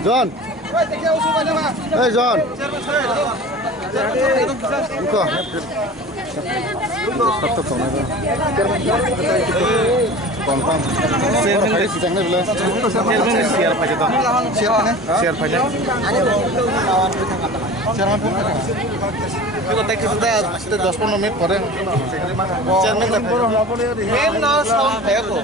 John. Hey John. Buka. Satu tahun itu. Confirm. Hari sidang ni bila? Siar pajak tu. Siar pajak. Siar pun. Kita tak kita 10-15 minit pore. Chairman tak. Main na sound hai ko.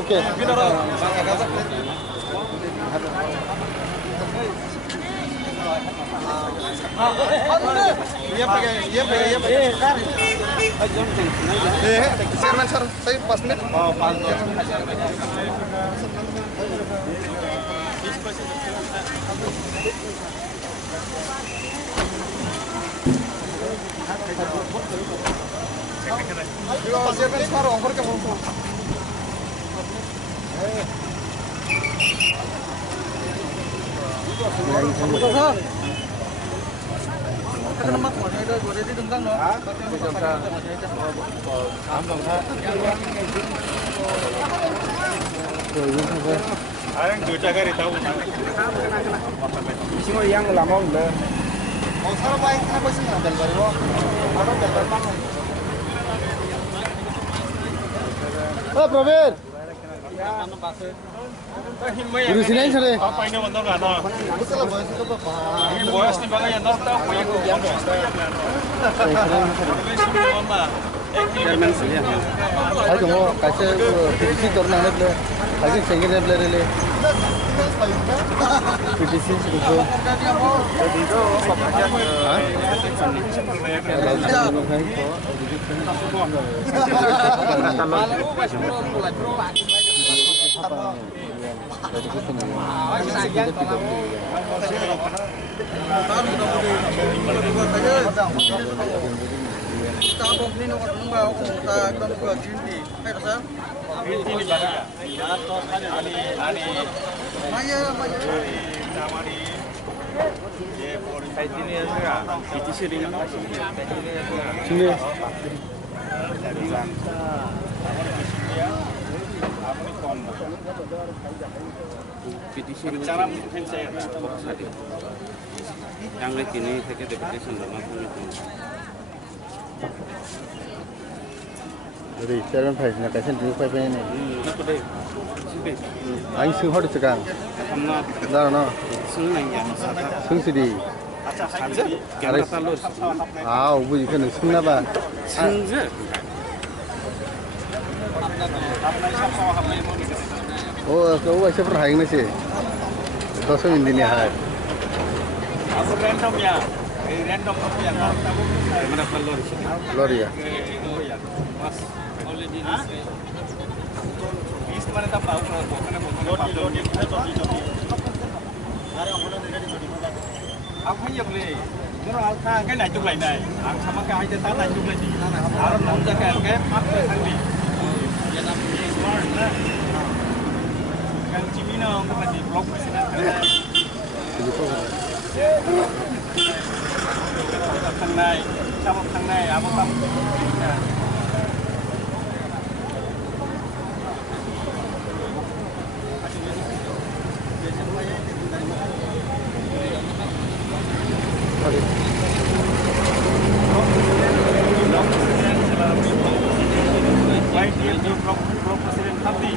Oke. Chairman sir, saya 5 menit. Oh, 5 menit. Chairman sekarang ongkor ke mau. Oh, Praveen. Guru sini aja deh. Apa ini bentuk kan? Ini boys ni bagai yang doktor, punya aku yang doktor. Chairman sini. Saya cuma kasih PTC turun aja deh. Kasih singgah deh deh. PTC itu. Jadi itu apa aja? Bicara mungkin saya fokus tadi. Yang lagi ini saya kira deputation lama pun itu. Jadi chairman price nak kasih dulu price ni. Nak deh. Sini. Aing sung hot cakap. Karena Dah no. sini yang satu. Sung sidi. Saja. Kita tahu. Ah, ubu ikan sung na ba? Saja. Oh, kau asyik pernah hang nasi. Dosa ini ni hai. Aku random ya. Random aku yang tahu. Mana kalau di sini? Lori ya. Mas, already this way. Is mana tak tahu kalau bukan lori. Apa yang boleh? Kalau alta cái này chụp lại này, sama cái hai tay chụp lại đi. Arab nóng ra cái up cái thằng đi. Dia nak smart lah. Kan Cimina untuk lagi blok presiden. Thằng này, sama thằng này, apa kamu? Baik dia blok presiden tapi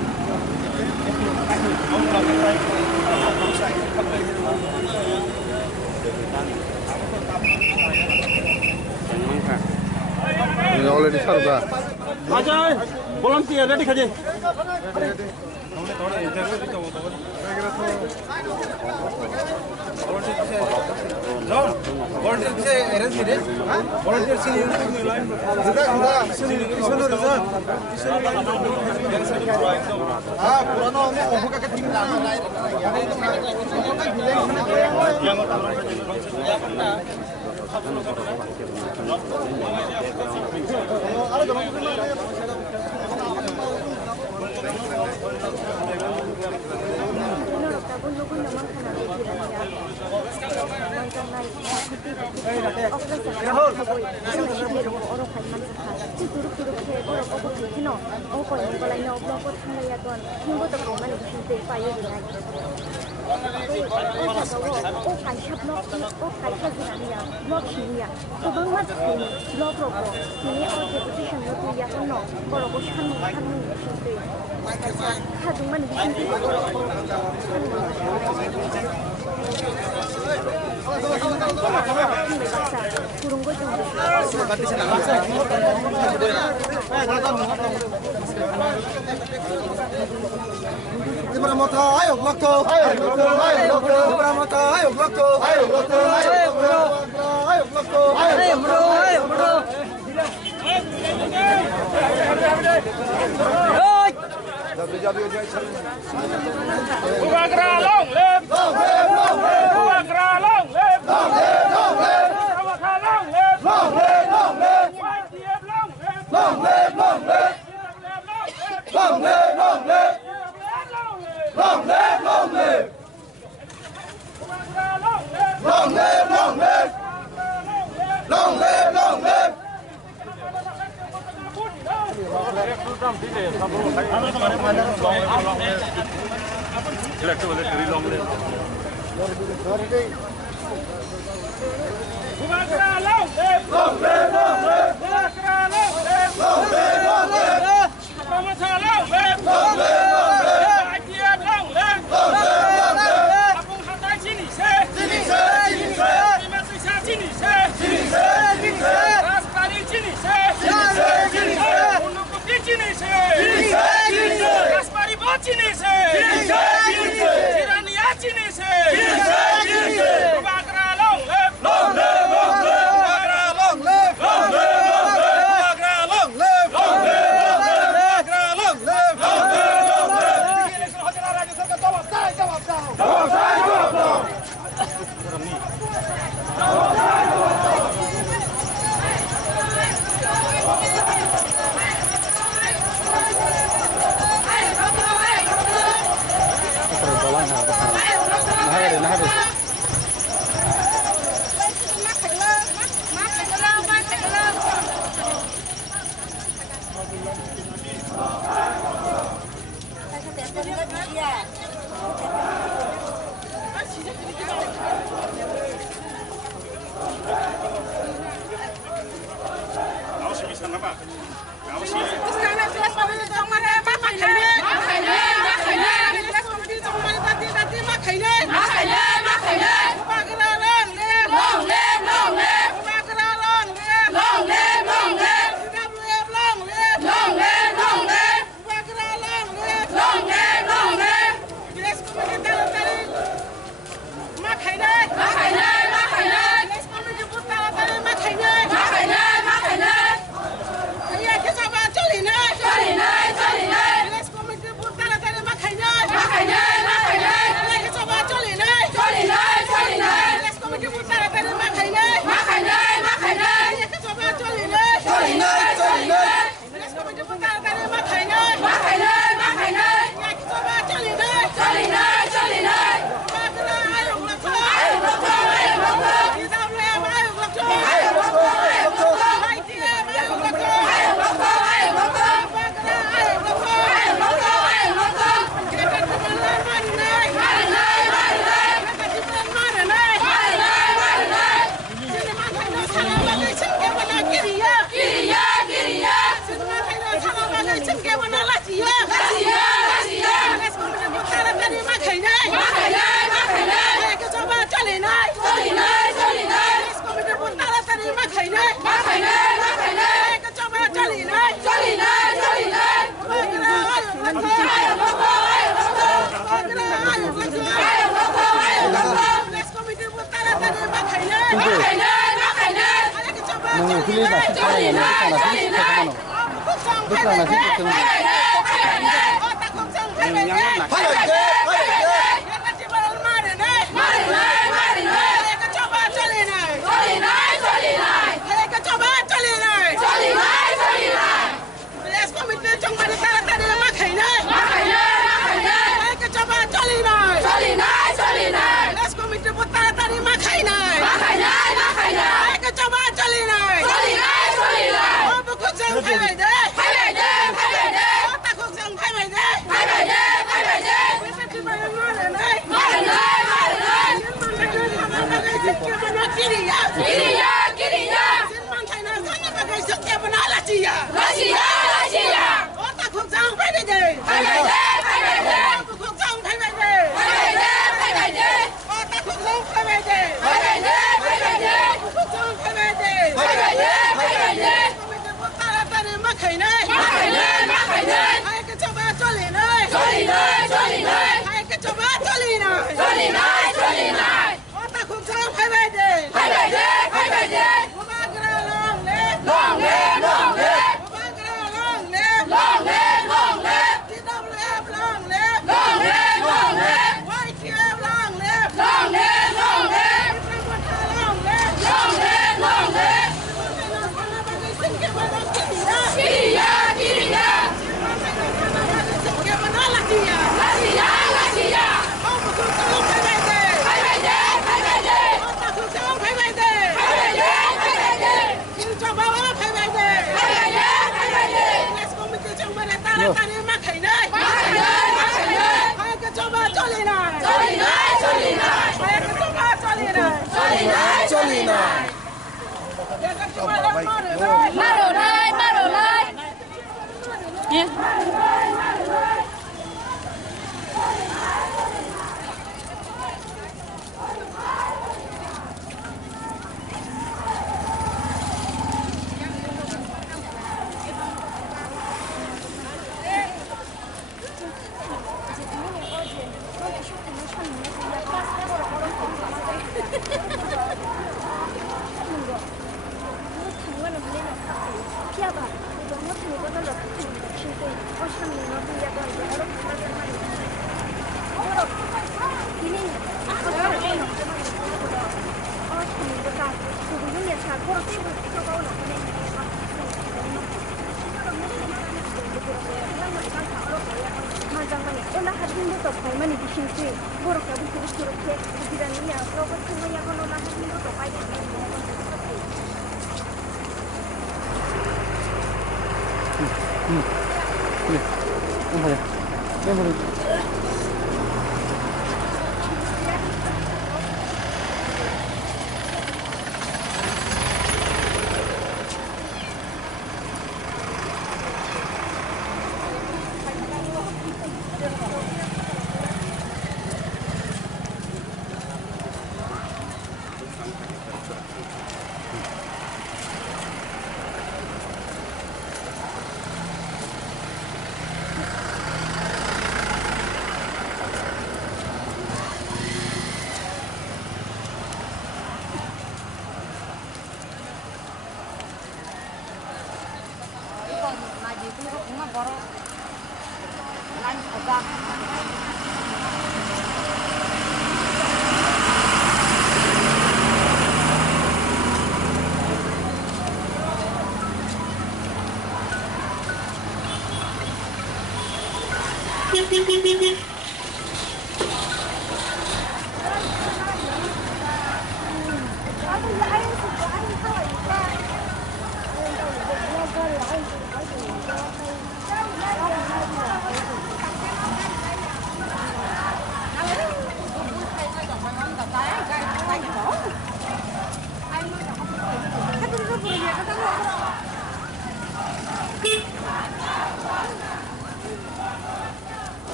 Ini already sarga. Aja, volunteer ready kaje. Volunteer से arrange volunteer sini पुरानो में ओभका के team pilih nasi kaya ni kita nasi kita mana? Bukan nasi kita mana?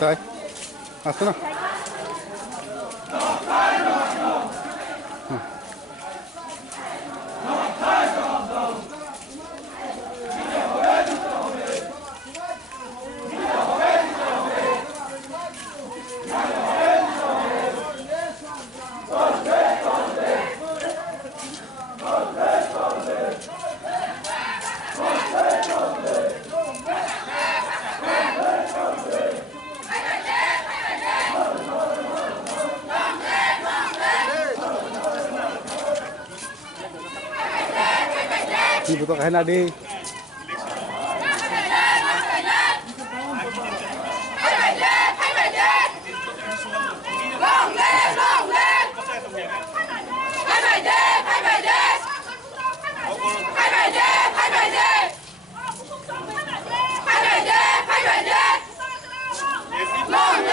Đây, xuống nào. Ibu tuh kena di. Long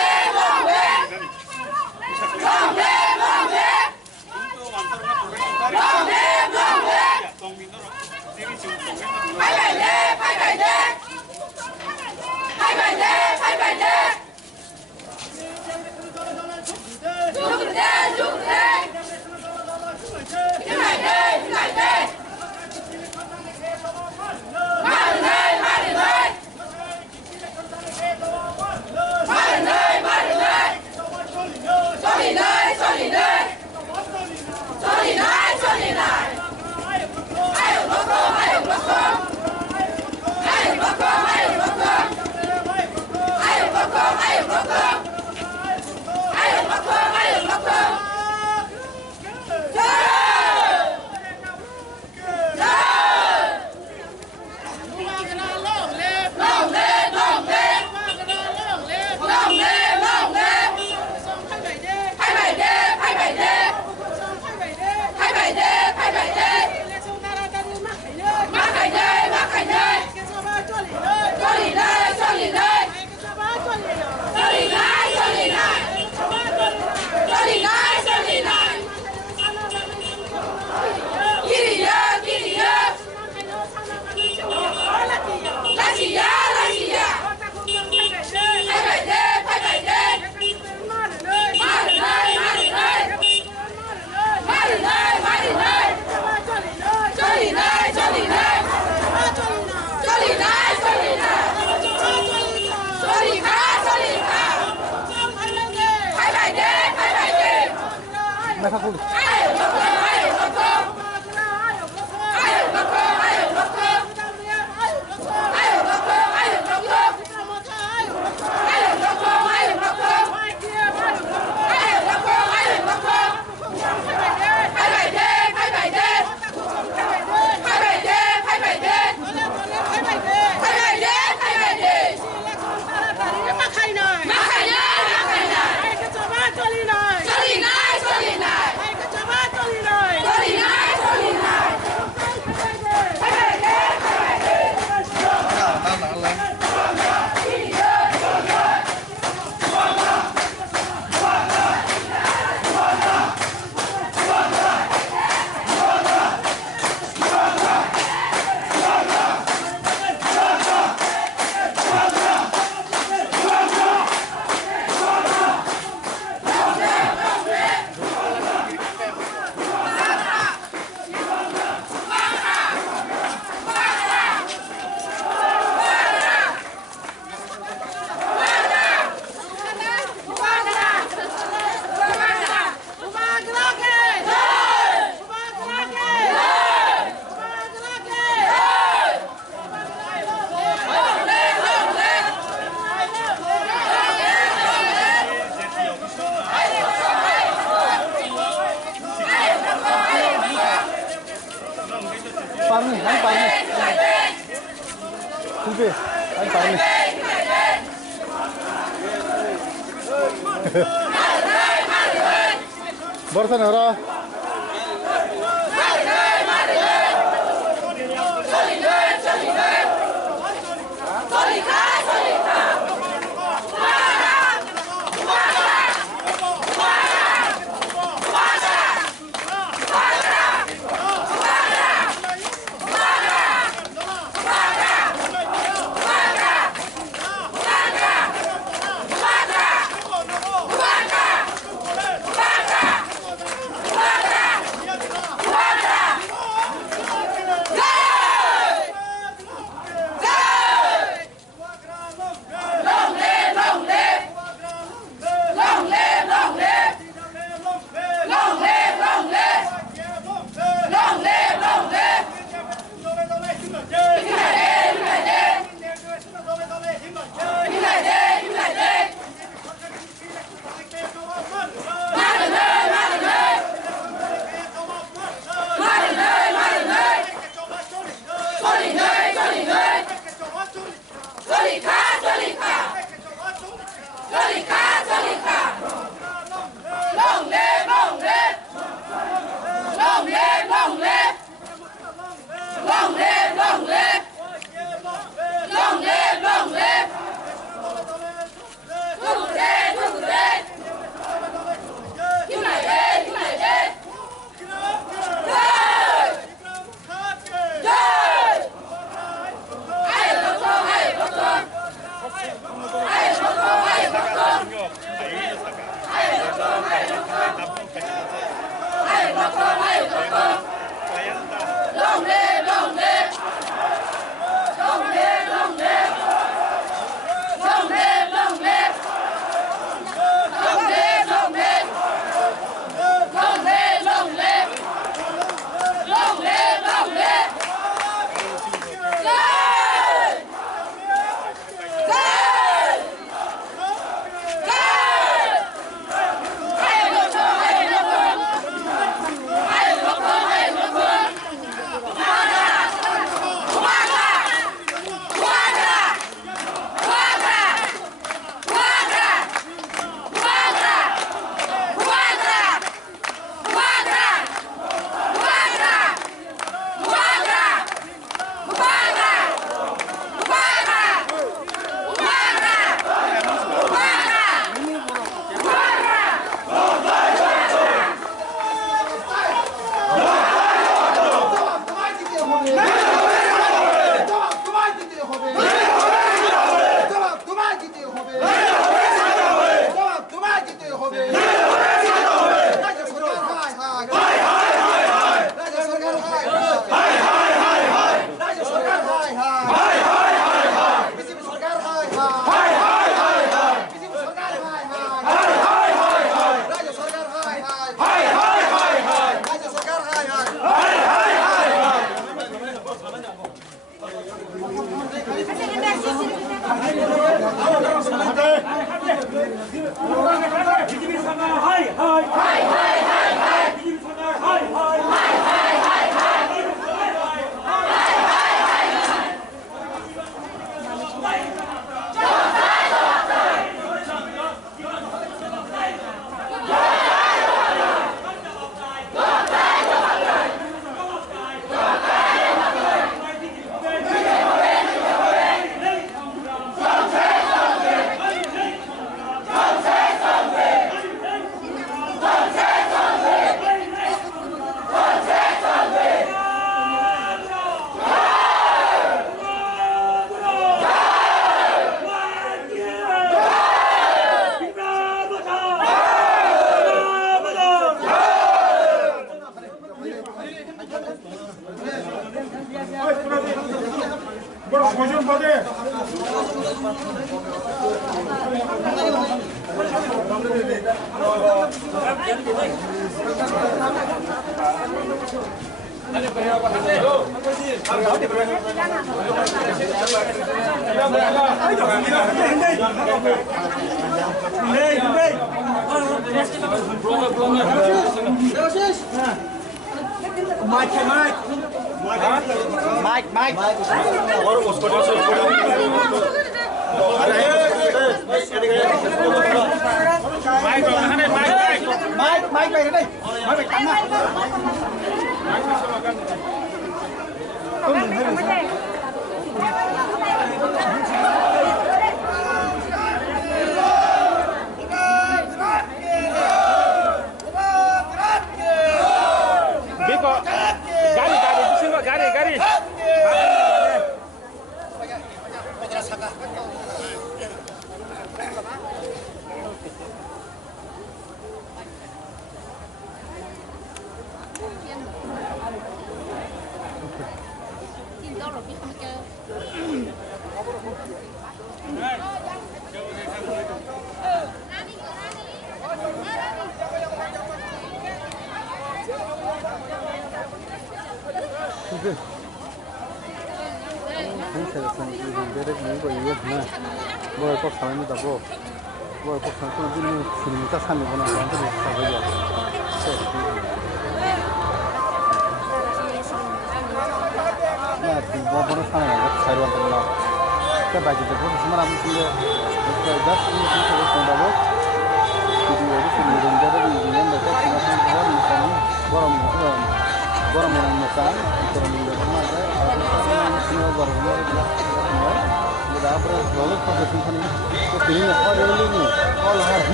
Borsa nara.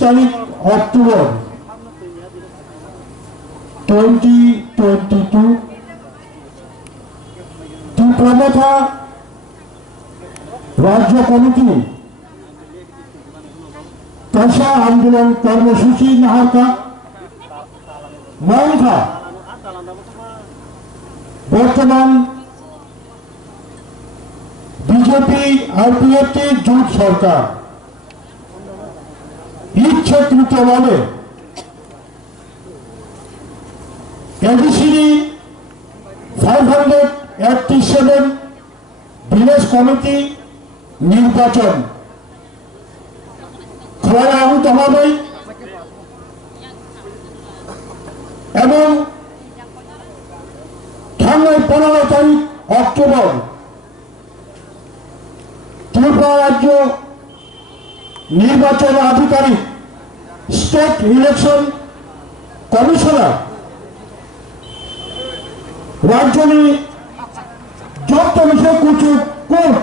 तारीख October 2022 তীব্রমাথা রাজ্য committee পেশা আন্দোলন কর্মসূচি নাহারকা মাউথা বর্তমান বিজেপি আরপিএফটি জোট সরকার ইচ্ছাকৃতভাবে এডিসিডি 587 ভিলেজ কমিটি নির্বাচন খোলা আহতভাবে এবং 15 তারিখ অক্টোবর ত্রিপুরা রাজ্য নির্বাচন আধিকারিক স্টেট ইলেকশন কমিশনার রাজ্যনি যত বিষয় কিছু কোর্ট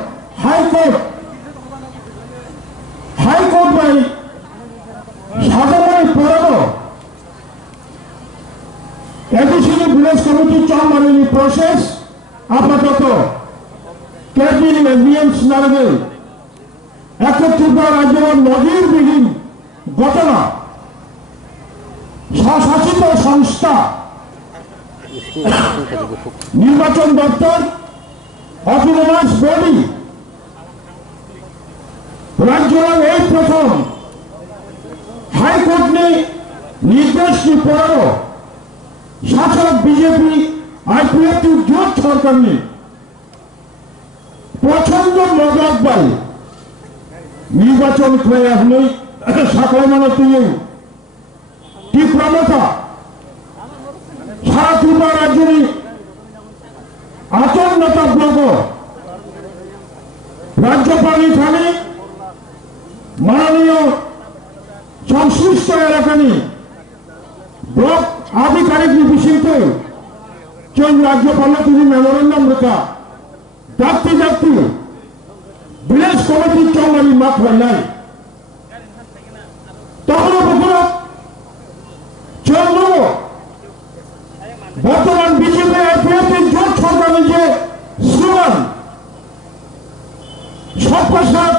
হাইকোর্ট বাই সাধারণ পড়ানো এডিসিডি ভিলেজ কমিটি চলমানি প্রসেস আপাতত ক্যাবিনেট এভিডেন্স নামে ত্রিপুরা রাজ্যের নজিরবিহীন ঘটনা স্বশাসিত সংস্থা নির্বাচন দপ্তর অটোনমাস বডি রাজ্যের এই প্রথম হাইকোর্ট নির্দেশ পড়ানো শাসক বিজেপি আইপিএফটি জোট সরকার প্রচন্ড মজাক বাই নির্বাচন করে আসলে সাকল মানে তীব্রতা সারা ত্রিপুরা রাজ্যের আচরণতা ব্লক রাজ্যপাল এখানে মাননীয় সংশ্লিষ্ট এলাকানি ব্লক আধিকারিক বিষয়কে রাজ্যপাল তিনি মেমোরেন্ডাম রেখা ডাকতে ভিলেজ কমিটির চৌমারি মাঠ হয় নাই তখনও কখনো চন্দ্র বর্তমান বিজেপি আইপিএফটি জোট সরকারের যে স্লোগান সবকা সাথ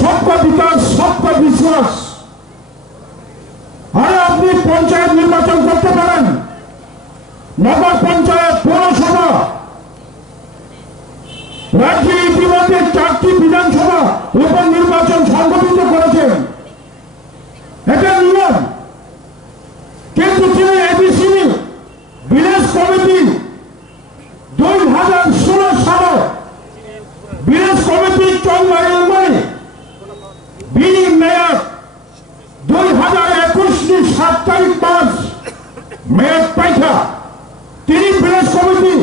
সবকা বিকাশ সবকা বিশ্বাস আরে আপনি পঞ্চায়েত নির্বাচন করতে পারেন নগর পঞ্চায়েত পৌরসভা রাজ্যে ইতিমধ্যে 4টি বিধানসভা উপনির্বাচন সংগঠিত করেছেন এটা নিয়ম কিন্তু তিনি এডিসিডি ভিলেজ কমিটি 2016 সালে ভিলেজ কমিটি চলমারি বিনি মেয়াদ 2021 7 তারিখ মাস মেয়াদ পাইছা তিনি ভিলেজ কমিটি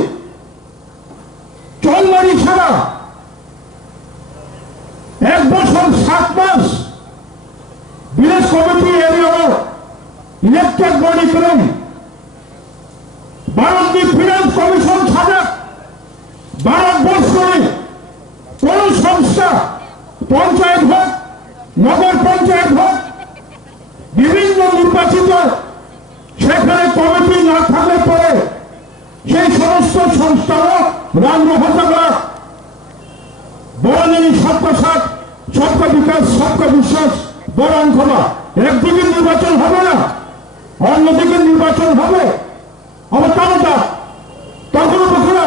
চলমারি ছাড়া 1 বছর 7 মাস village committee area elected body করেন ভারতীয় ফিনান্স কমিশন ছাড়া ভারতবর্ষে কোন সংস্থা পঞ্চায়েত হোক নগর পঞ্চায়েত হোক বিভিন্ন নির্বাচিত সেখানে কমিটি না থাকলে পরে সেই সমস্ত সংস্থারও রাজ্য হতে পারে বড় সবকা সাথ সবকা বিকাশ সবকা বিশ্বাস বড় অঙ্ক না একদিকে নির্বাচন হবে না অন্যদিকে নির্বাচন হবে আবার তাহলে তখন কখনো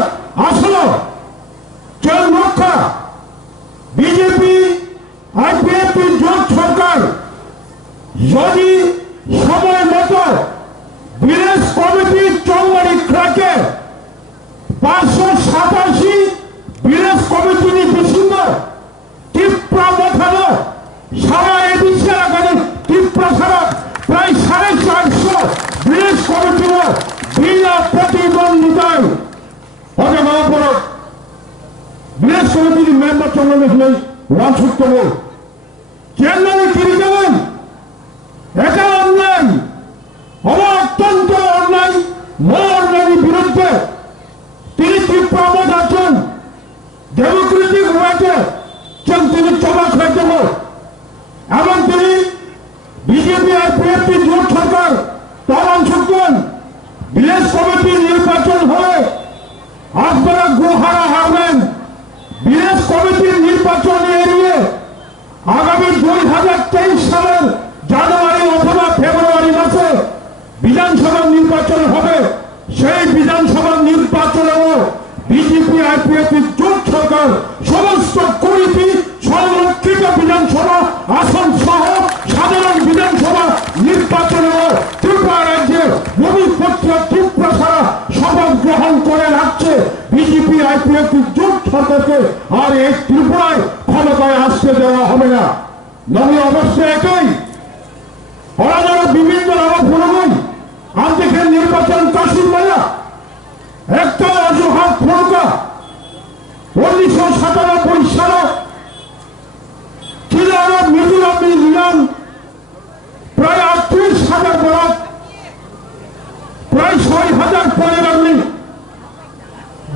আসলো চল রক্ষা বিজেপি আইপিএফটি জোট সরকার যদি সময় মতো ভিলেজ কমিটি চৌমারি ক্রাকে 587 ভিলেজ কমিটি বিশিষ্ট তীব্র মথানো সারা এডিসি এলাকায় তীব্র সারা প্রায় 450 ভিলেজ কমিটির বিনা প্রতিদ্বন্দ্বিতায় হতে হওয়ার পর ভিলেজ কমিটির মেম্বার চন্দ্র দেখলে রাজসূত্র চেন্নাই কিনে দেবেন এটা অন্যায় অত্যন্ত অন্যায় মোর নির্বাচন হবে সেই বিধানসভা নির্বাচনেও বিজেপি আইপিএফ জোট সরকার সমস্ত কুড়িটি সংরক্ষিত বিধানসভা আসন সহ সাধারণ বিধানসভা নির্বাচনেও ত্রিপুরা রাজ্যে ভূমিপত্র ত্রিপুরা ছাড়া শপথ গ্রহণ করে রাখছে বিজেপি আইপিএফ জোট সরকারকে। আর এই ত্রিপুরায় ক্ষমতায় আসতে দেওয়া হবে না। নবী অবস্থা একই, ওরা যারা বিভিন্ন নামা ফুলগুই আজ দেখেন নির্বাচন কাশির মেলা একটা অজুহাত ফুলকা 1997 সালে ছিল মিজোরাম প্রায় 38,000 বরাক, প্রায় 6,000 পরিবার নেই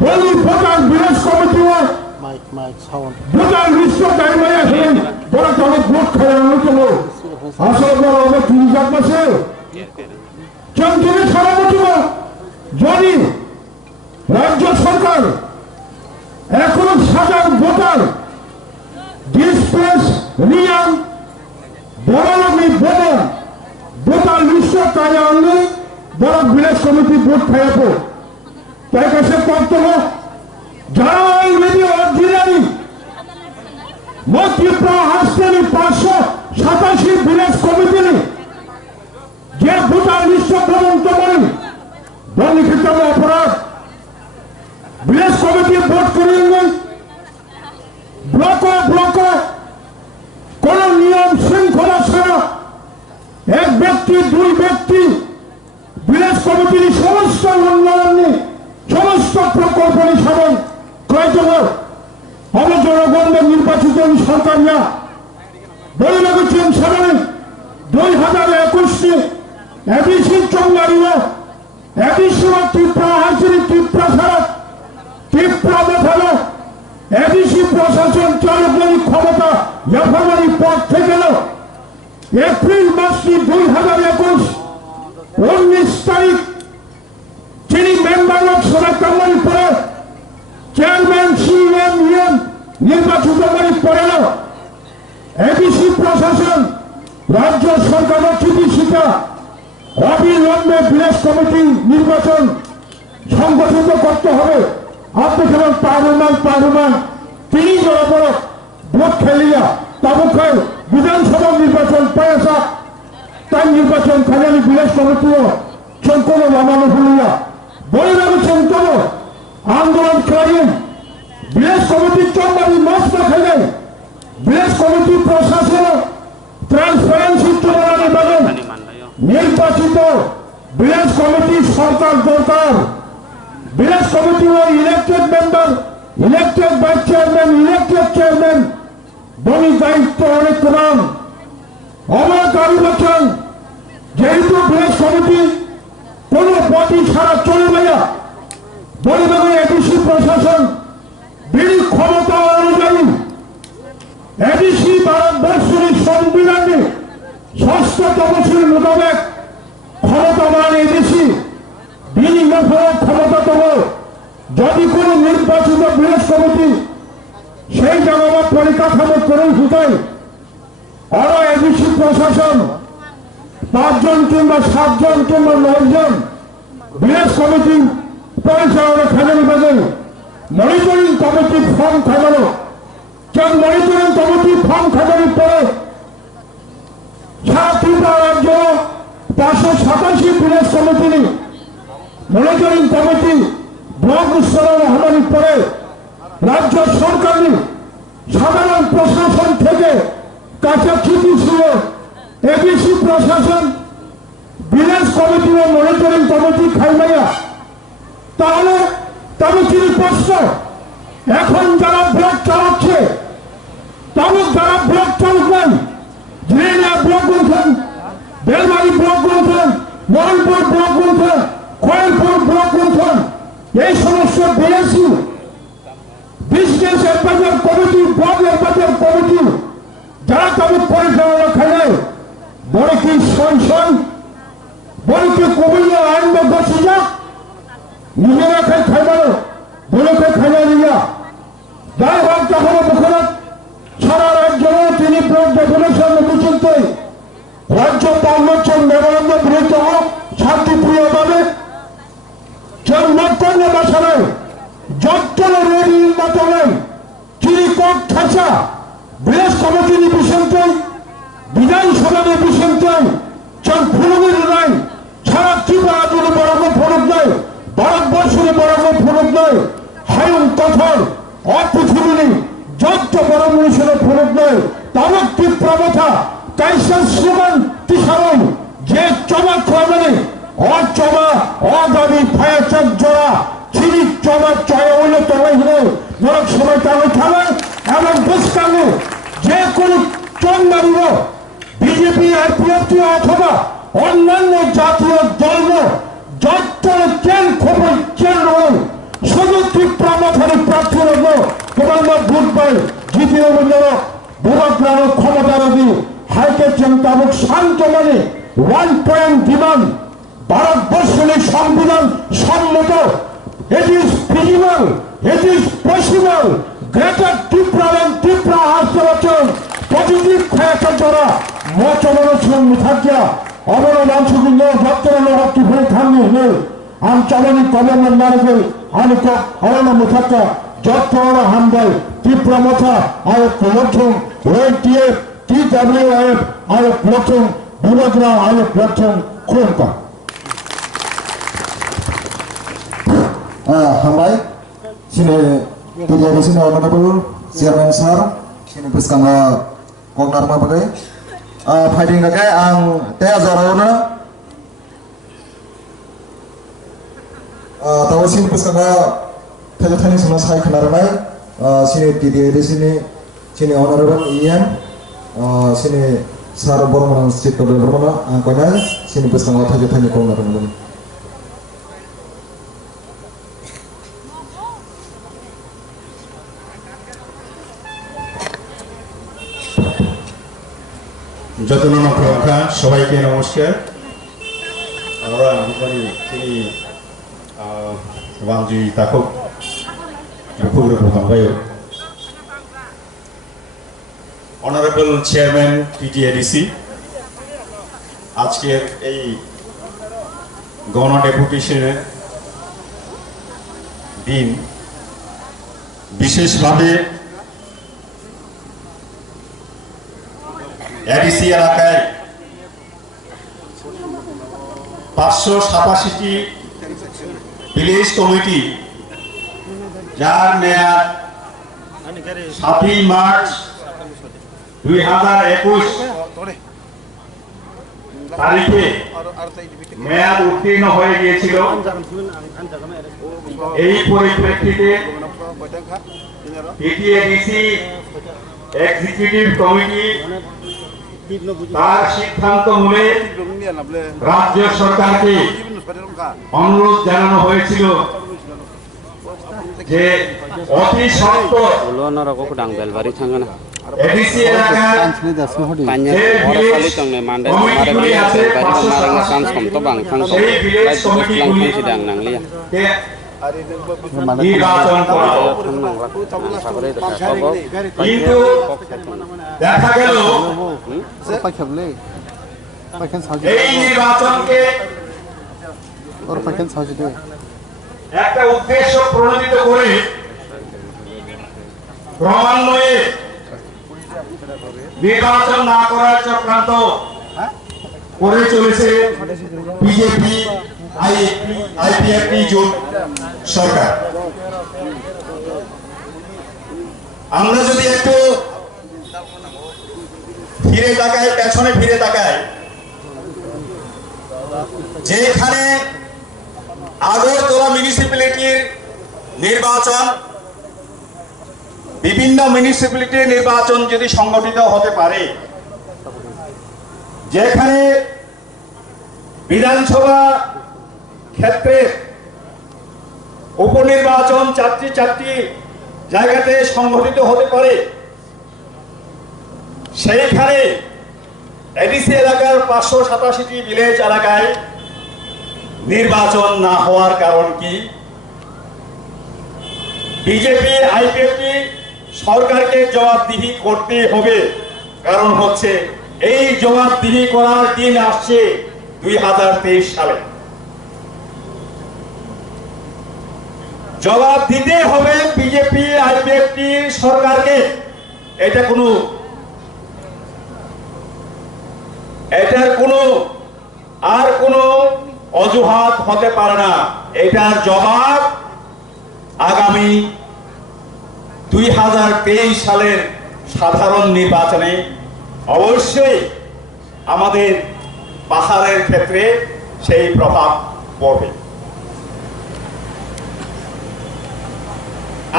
বলি ভোটার বিরোধ কমিটিও ভোটার লিস্ট গাইমাইয়া হলেন বড় অনেক ভোট খেলানো ছিল আসলে অনেক 30 মাসে চন্দ্রে সারা বছর যদি রাজ্য সরকার এখন সাধারণ ভোটার ডিসপ্লেস রিয়াং বড়মি ভোটার ভোটার লিস্ট কাজে আনলে বড় বিলেজ কমিটি ভোট খাইব তাই কাছে কর্তব্য যারা অলরেডি অরিজিনালি ত্রিপুরা হাসপাতালি 587 বিলেজ কমিটি যে ভোটার লিস্ট তদন্ত করেন দলিখিত অপরাধ বিলেজ কমিটি ভোট করিয়ে ব্লক কোন নিয়ম শৃঙ্খলা ছাড়া এক ব্যক্তি 2 ব্যক্তি বিলেজ কমিটির সমস্ত উন্নয়ন সমস্ত প্রকল্প হিসাবে ক্রয়জগর অবজনগণে নির্বাচিত সরকার না বলে রেখেছেন সামনে 2021 এবিসি চৌলারিও এবিসি ত্রিপুরা হাসির ত্রিপুরা ছাড়া ত্রিপুরা দেখালো এবিসি প্রশাসন চালকের ক্ষমতা জাফরমারি পদ থেকে এপ্রিল মাসটি 2021 19 তারিখ যিনি মেম্বার লোকসভা কামড়ি পরে চেয়ারম্যান সিএম নির্বাচিত করে পড়েল এবিসি প্রশাসন রাজ্য সরকারের চিকিৎসিকা অবিলম্বে বিলেজ কমিটি নির্বাচন সংগঠিত করতে হবে। আপনি কেমন পারমান তিনি বড় ভোট খেলিয়া তাবুখায় বিধানসভা নির্বাচন পেয়েছা তাই নির্বাচন খালি বিলেজ কমিটিও চঞ্চল নামানো ভুলিয়া বলে রেখেছেন তব আন্দোলনকারী বিলেজ কমিটির চম্বারি মাস না খেলে বিলেজ কমিটি প্রশাসন ট্রান্সপারেন্সি চলানো বাদে নির্বাচিত বিলেজ কমিটি সরকার দরকার। বিলেজ কমিটি ও elected member elected vice chairman elected chairman বলি দায়িত্ব অনেক কম অবাক বছর যেহেতু বিলেজ কমিটি কোন পার্টি ছাড়া চলবে না বলে দেবে এডিসি প্রশাসন বিল ক্ষমতা অনুযায়ী এডিসি ভারতবর্ষের সংবিধানে 6ষ্ঠ তফসিল মোতাবেক ক্ষমতাবান এডিসি বিনিয়োগ ক্ষমতাতম যদি কোন নির্বাচিত বিলেজ কমিটি সেই জায়গা পরিকাঠামো করে শুকায় আরো এডিসি প্রশাসন 5 জন কিংবা 7 জন কিংবা 9 জন বিলেজ কমিটি পরিচালনা খাজানি বাজার মনিটরিং কমিটি ফর্ম খাজানো কেন মনিটরিং কমিটি ফর্ম খাজানোর পরে সারা ত্রিপুরা রাজ্য 587 village committee monitoring committee block স্তরের মহামারীর পরে রাজ্য সরকারি সাধারণ প্রশাসন থেকে কাছে চিঠি ছিল এবিসি প্রশাসন বিলেজ কমিটি ও মনিটরিং কমিটি খাইমাইয়া তাহলে তাবুকির প্রশ্ন এখন যারা ব্লক চালাচ্ছে তাবুক যারা ব্লক চালাচ্ছেন জিরিয়া ব্লক বলছেন বেলমারি ব্লক বলছেন মোহনপুর ব্লক বলছেন খয়েরপুর ব্লক বলছেন এই সমস্ত BAC business advisor committee block advisor committee যারা তাবুক পরিচালনা খেলে বড় কি সন বড় কি কবিরা আইন বসে যাক নিজেরা খাইবারো বলেকে খাইয়া নিয়া যাই হোক তখন মুখরত সারা রাজ্য তিনি ব্লক ডেপুটেশন মিছিলতে রাজ্য পার্বত্য মেমোরান্ডাম বিরুদ্ধে শান্তিপ্রিয়ভাবে সালে যত্তলে রেডি নির্বাচনে চিনিকট খাঁচা বৃহস্পতি কমিটি নির্বিশন্ত বিধানসভা নির্বিশন্ত চান ফুলগুলি নাই সারা ত্রিপুরা জুড়ে বরাবর ফরক নয় ভারতবর্ষের বরাবর ফরক নয় হায়ুন কথর অপৃথিবী যত বড় মনুষ্যের ফরক নয় তারক ত্রিপুরা কথা কাইসার স্লোগান তিসারণ যে চমা খাওয়াবে অচমা অদাবি ফায়াচার জোড়া চিনি চমা চয় হইলে তবাই হলে নরক সবাই তাহলে খেলে এবং বুঝকালে যে কোনো চম মারিব বিজেপি আইপিএফটি অথবা অন্যান্য জাতীয় দল যত কেন খবর কেন রয় শুধু ত্রিপুরা মাথার প্রার্থী রইল তোমার ভোট পাই জিতিয়ে বন্ধ বুড়াগ্রাম ক্ষমতাবাদী হাইকে চিন্তামক শান্ত মানে 1 পয়েন্ট ডিমান্ড ভারতবর্ষের সংবিধান সম্মত it is feasible it is possible greater Tripura এবং ত্রিপুরা হাসপাতাল পজিটিভ খায়াচার দ্বারা মচমনসন মুখার্জিয়া অবর মাংসগুলো যত্তর লড়াকি হয়ে থাকলে আম চালানি কমন মারবে আনিক অবর মুখার্জা যত্তর হামদাই ত্রিপুরা মথা আয়োগ লক্ষণ ওএনটিএফ TWF আয়োগ লক্ষণ বিভাগরা আয়োগ লক্ষণ খুলকা हामबाय सिने टिडिआरसिनि अनरेबल चेयारमेन सार सिने बसकांगा गंगार माबागै फाइटिं गाय आं ते हाजारावनो ताव सिने बसकांगा थाजा थानि सुना साइ खनारनाय सिने टिडिआरसिनि सिने अनरेबल इएन सिने सार बरमन स्टेट बरमन आं कयना सिने बसकांगा थाजा थानि गंगार যতনা প্রখ্যা সবাইকে নমস্কার আমরা আমি তিনি ওয়াংজি তাকো রূপগ্রহ হামবায় অনারেবল চেয়ারম্যান টিটিআরডিসি আজকের এই গণ ডেপুটেশনের দিন বিশেষভাবে এডিসি এলাকায় 587টি ভিলেজ কমিটি যার মেয়াদ 7 মার্চ 2021 তারিখে মেয়াদ উত্তীর্ণ হয়ে গিয়েছিল। এই পরিপ্রেক্ষিতে টিটিআরডিসি এক্সিকিউটিভ কমিটি তার সিদ্ধান্ত মূলে রাজ্য সরকারকে অনুরোধ জানানো হয়েছিল যে অতি সত্বর এডিসি এলাকার কমিটিগুলি আছে 587 সেই ভিলেজ কমিটিগুলি নির্বাচন করা কিন্তু দেখা গেল এই নির্বাচনকে একটা উদ্দেশ্য প্রণোদিত করে ক্রমান্বয়ে নির্বাচন না করার চক্রান্ত করে চলেছে বিজেপি আইপিএফটি জোট সরকার। আমরা যদি একটু ফিরে তাকাই, পেছনে ফিরে তাকাই, যেখানে আগরতলা মিউনিসিপ্যালিটির নির্বাচন, বিভিন্ন মিউনিসিপ্যালিটির নির্বাচন যদি সংগঠিত হতে পারে, যেখানে বিধানসভা ক্ষেত্রে উপনির্বাচন 4টি জায়গাতে সংগঠিত হতে পারে, সেইখানে এডিসি এলাকার 587টি ভিলেজ এলাকায় নির্বাচন না হওয়ার কারণ কি? বিজেপি আইপিএফটি সরকারকে জবাবদিহি করতে হবে। কারণ হচ্ছে এই জবাবদিহি করার দিন আসছে 2023 সালে। জবাব দিতে হবে বিজেপি আইপিএফটি সরকারকে। এটার কোনো অজুহাত হতে পারে না। এটার জবাব আগামী 2023 সালের সাধারণ নির্বাচনে অবশ্যই আমাদের পাহাড়ের ক্ষেত্রে সেই প্রভাব পড়বে।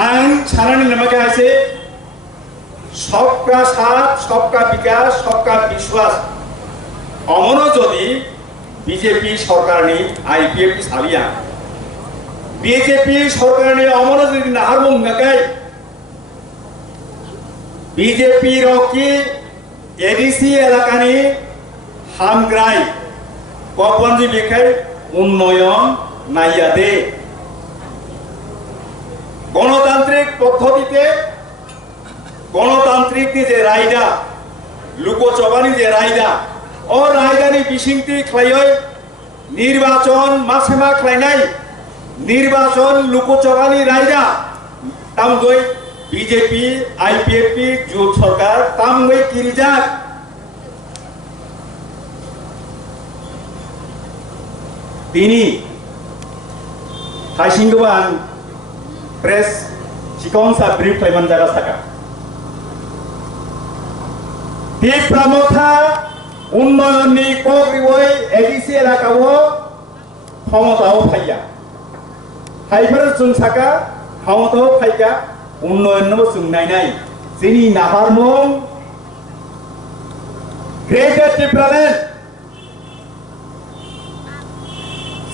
আইন ছাড়ানি নামে আছে সবকা সাথ, সবকা বিকাশ, সবকা বিশ্বাস। অমন যদি বিজেপি সরকার নেই আইপিএফটি সালিয়া বিজেপি সরকার নেই অমন যদি নাহারমুং নাকাই বিজেপি রকি এডিসি এলাকানি হামগ্রাই কপঞ্জি বেখাই উন্নয়ন নাইয়া দে। গণতান্ত্রিক পদ্ধতিতে গণতান্ত্রিক যে রায়দা লুকোচবানি যে রায়দা ও রায়দানি বিশিংতি খাইয় নির্বাচন মাসেমা খাইনাই নির্বাচন লুকোচবানি রায়দা তামগই বিজেপি আইপিএফটি জোট সরকার তামগই কিরিজাক। তিনি হাইসিংগবান প্রেস চিকংসা ব্রিফ খাইমান জায়গা থাকা তীব্রামথা উন্নয়ননি কগ্রিবই এডিসি এলাকাও ক্ষমতাও ফাইয়া হাইফার जों সাকা ক্ষমতাও ফাইকা উন্নয়নও जों নাইনাই যিনি নাহারমং গ্রেটার ত্রিপুরাল্যান্ড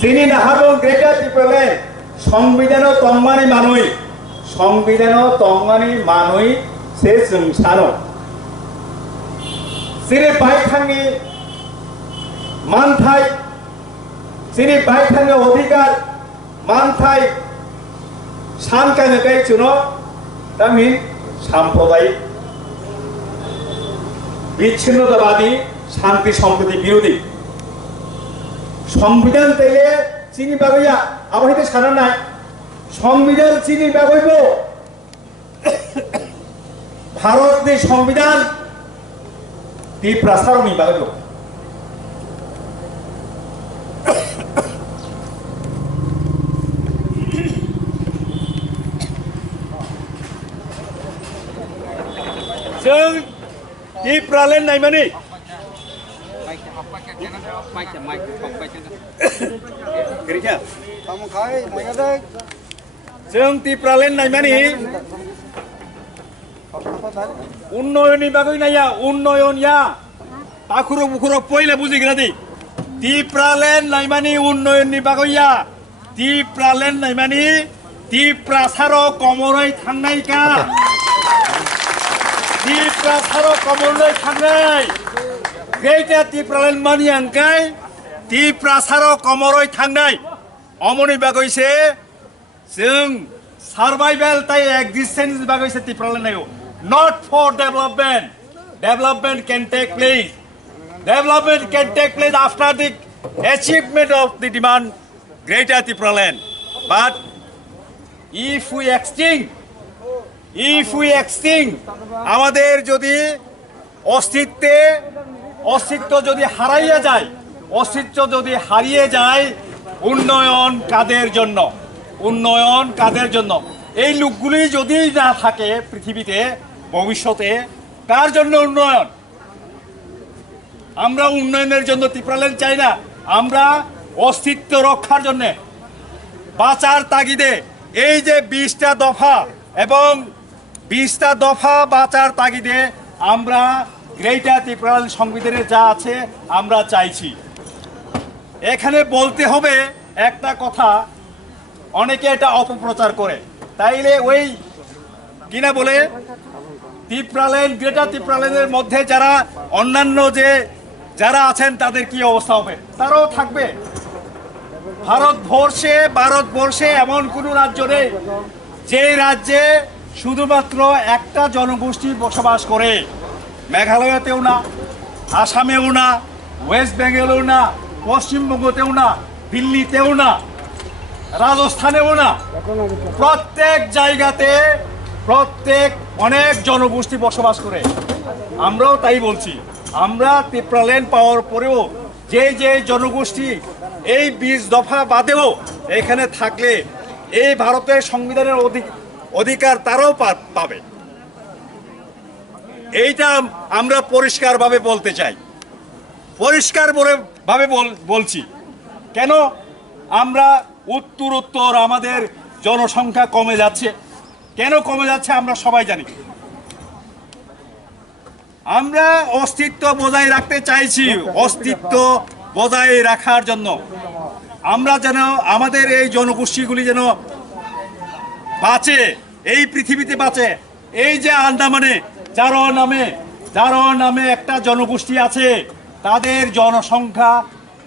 যিনি নাহারমং গ্রেটার ত্রিপুরাল্যান্ড সংবিধানও তংমানি মানুই সে जों সানো যিনি বাইথাঙ্গি মানথাই যিনি বাইথাঙ্গি অধিকার মানথাই সানকাঙ্গাই চুনো তামিন সাম্প্রদায়িক বিচ্ছিন্নতাবাদী শান্তি সম্প্রীতি বিরোধী সংবিধান থেকে চিনি বাগইয়া আবাহিতে সারা নাই সংবিধান চিনি বাগইব ভারতের সংবিধান তীব্রাসারণী বাগইব जों তীব্রাল্যান্ড नायमानि जों তীব্রাল্যান্ড नायमानि उन्नयननि बागै नाया उन्नयन या आखुरो बुखुरो पहिले बुजिग्रा दि তীব্রাল্যান্ড नायमानि उन्नयननि बागै या তীব্রাল্যান্ड नायमानि তীব্রাसारो कमरै थांनायका তীব্রাসাरो कमरै थांनाय गैटा তীব্রাল্যান্ড मानि आंकाय তীব্রাसारो कमरै थांनाय अमनि बागैसे जों सार्भाइवेल ताई एक्जिस्टेंस बागैसे তীব্রাল্যান্ড नायो not for development. Development can take place. Development can take place after the achievement of the demand greater Tirupuraland. But if we extinct, আমাদের যদি অস্তিত্ব যদি হারিয়ে যায় উন্নয়ন কাদের জন্য এই লোকগুলি যদি না থাকে পৃথিবীতে ভবিষ্যতে কার জন্য উন্নয়ন আমরা উন্নয়নের জন্য ত্রিপুরাল্যান্ড চাই না আমরা অস্তিত্ব রক্ষার জন্য বাঁচার তাগিদে এই যে 20টা দফা এবং 20টা দফা বাঁচার তাগিদে আমরা গ্রেটার ত্রিপুরাল্যান্ড সংবিধানে যা আছে আমরা চাইছি এখানে বলতে হবে একটা কথা অনেকে এটা অপপ্রচার করে তাইলে ওই কিনা বলে ত্রিপুরাল্যান্ড গ্রেটার ত্রিপুরাল্যান্ডের মধ্যে যারা অন্যান্য যারা আছেন তাদের কি অবস্থা হবে তারাও থাকবে ভারতবর্ষে এমন কোন রাজ্য নেই যে রাজ্যে শুধুমাত্র একটা জনগোষ্ঠী বসবাস করে মেঘালয়তেও না আসামেও না ওয়েস্ট বেঙ্গলেও না পশ্চিমবঙ্গতেও না দিল্লিতেও না রাজস্থানেও না, প্রত্যেক জায়গাতে প্রত্যেক অনেক জনগোষ্ঠী বসবাস করে। আমরাও তাই বলছি, আমরা ত্রিপুরাল্যান্ড পাওয়ার পরেও যে যে জনগোষ্ঠী এই 20 দফা বাদেও এখানে থাকলে এই ভারতের সংবিধানের অধিকার তারাও পাবে। এইটা আমরা পরিষ্কারভাবে বলতে চাই, পরিষ্কারভাবে বলছি। কেন আমরা উত্তর আমাদের জনসংখ্যা কমে যাচ্ছে, কেন কমে যাচ্ছে আমরা সবাই জানি। আমরা অস্তিত্ব বজায় রাখতে চাইছি, অস্তিত্ব বজায় রাখার জন্য আমরা যেন আমাদের এই জনগোষ্ঠীগুলি যেন বাঁচে, এই পৃথিবীতে বাঁচে। এই যে আন্দামানে জারো নামে একটা জনগোষ্ঠী আছে, তাদের জনসংখ্যা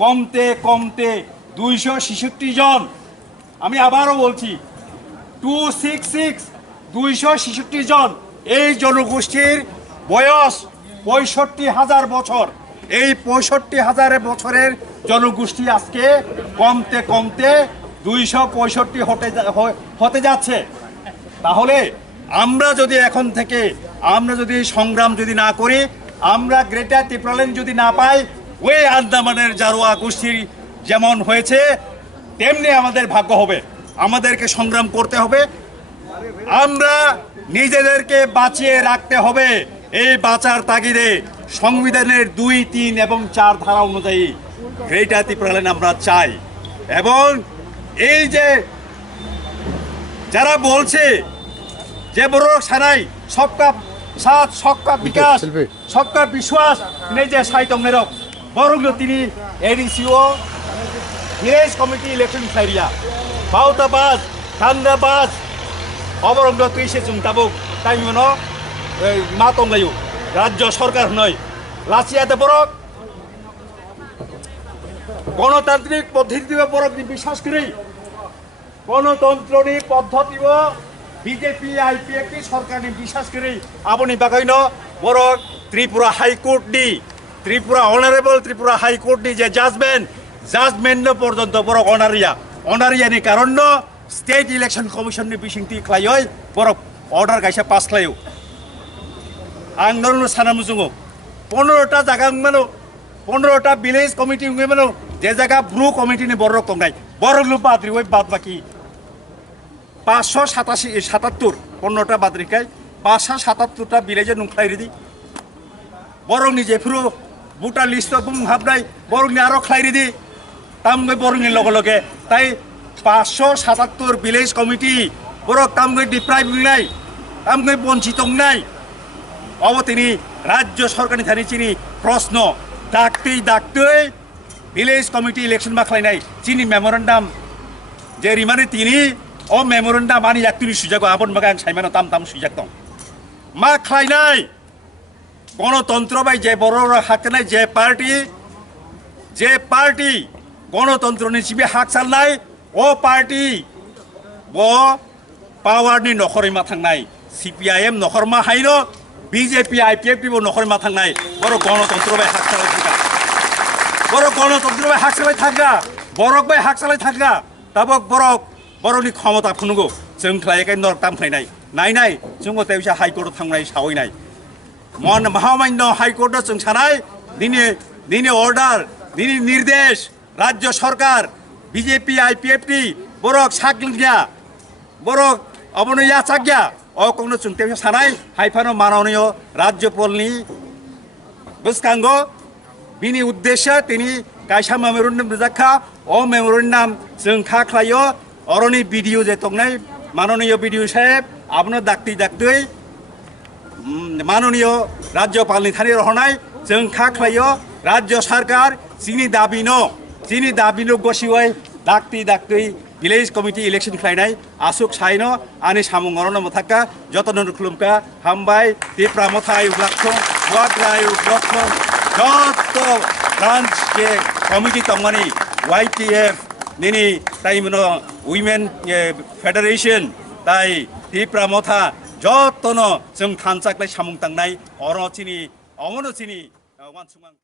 কমতে কমতে 266 জন। আমি আবারও বলছি 266 জন। এই জনগোষ্ঠীর বয়স 65,000 বছর। এই 65,000 বছরের জনগোষ্ঠী আজকে কমতে কমতে 265 হতে যাচ্ছে। তাহলে আমরা যদি এখন থেকে আমরা যদি সংগ্রাম যদি না করি, আমরা গ্রেটার ত্রিপুরাল্যান্ড যদি না পাই, ওই আন্দামানের জারোয়া গোষ্ঠীর যেমন হয়েছে তেমনি আমাদের ভাগ্য হবে। আমাদেরকে সংগ্রাম করতে হবে, আমরা নিজেদেরকে বাঁচিয়ে রাখতে হবে। এই বাঁচার তাগিদে সংবিধানের 2, 3 এবং 4 ধারা অনুযায়ী গ্রেটার ত্রিপুরাল্যান্ড আমরা চাই। এবং এই যে যারা বলছে যে বড় সারাই সবকা সাথ সবকা বিকাশ সবকা বিশ্বাস নিজে সাইতং নেরক বরং তিনি এডিসিও ভিলেজ কমিটি ইলেকশন সাইরিয়া বাউতাবাজ কান্দাবাজ অবরঙ্গ তুইসে চুংতাবুক তাই মনো মা তংলায়ু রাজ্য সরকার নয় লাচিয়াতে বরক গণতান্ত্রিক পদ্ধতি বরক বিশ্বাস করি গণতন্ত্রী পদ্ধতি বিজেপি আইপিএফটি সরকারনি বিশ্বাস করি আপনি বাকাইন বরক ত্রিপুরা হাইকোর্ট নি ত্রিপুরা অনারেবল ত্রিপুরা হাইকোর্ট নি যে জাজমেন্ট পর্যন্ত বরক অনারিয়ানি কারণ স্টেট ইলেকশন কমিশন नि बिसिंथि खालाय बरक अर्डार गायसा पास खालायो आंदोलन सानामुजुङो 15टा जागा मानो 15टा विलेज कमिटी मानो जे जागा ब्रु कमिटी नि बरक तंगाय बरक लु बाद्रि ओइ बाद बाकी 577 15टा बाद्रिखाय 577टा विलेज नुंख्लायरिदि बरक नि जेफ्रु बुटा लिस्ट बुम हाबनाय बरक नि आरो खालायरिदि तामगै बरक नि लगे लगे ताई 577 विलेज कमिटी बरक तामगै डिप्राइभ नाय तामगै बंचित नाय अब तिनी राज्य सरकारनि थानि चिनी प्रश्न दाक्तै विलेज कमिटी इलेक्शन मा खालायनाय चिनी मेमोरेन्डाम जे रिमाने तिनी ओ मेमोरेन्डाम आनि याक्तिनि सुजागो आबन बागा आं साइमानो ताम सुजाक दं मा खालायनाय गणतंत्र बाय जे बर हाकनाय जे पार्टी गणतंत्रनि सिबि हाक सालनाय ओ पार्टी वो पावर नि नखरै मा थांनाय सीपीआईएम नखर मा हाइनो बीजेपी आईपीएफटी वो नखर मा थांनाय बर गणतंत्र बाय हाक सालाय थागा बर गणतंत्र बाय हाक सालाय थागा बरक बाय हाक सालाय थागा ताबक बरकनि क्षमता फुनुगो जों खालायखाय नरक ताम खालायनाय नायनाय जोंबो तेबिसा हाइकोर्ट थांनाय सावयनाय मन महामान्य हाइकोर्ट जों सानाय दिनै अर्डार दिनै निर्देश राज्य सरकार बीजेपी आईपीएफटी बरक साग्लिया बरक अबनो याचाग्या अकंनो चुंते सानाय हाइफानो माननीय राज्यपालनि बसकांगो बिनि उद्देश्य तिनि कायसा मेमोरेन्डाम बिजाखा ओ मेमोरेन्डाम जों खाख्लायो अरनि भिडिअ जे तंनाय माननीय भिडिअ साहेब आपनो दाक्तै माननीय राज्यपालनि थानि रहनाय जों खाख्लायो राज्य सरकार जिनि दाबिनो गसिवै दाक्तै विलेज कमिटी इलेक्शन खालायनाय आसुक साइनो आनि सामुं अरन मथाका जतन खुलुमका हामबाय तिप्रा मथाय उब्लाखौ वाग्राय उब्लाखौ जत ब्रांच के कमिटी तंगमानि YTF निनि ताइमनो वुमेन फेडारेशन ताइ तिप्रा मथा जतन जों थानसाक्लाय सामुं तांनाय अरचिनि अमनचिनि वानसुमां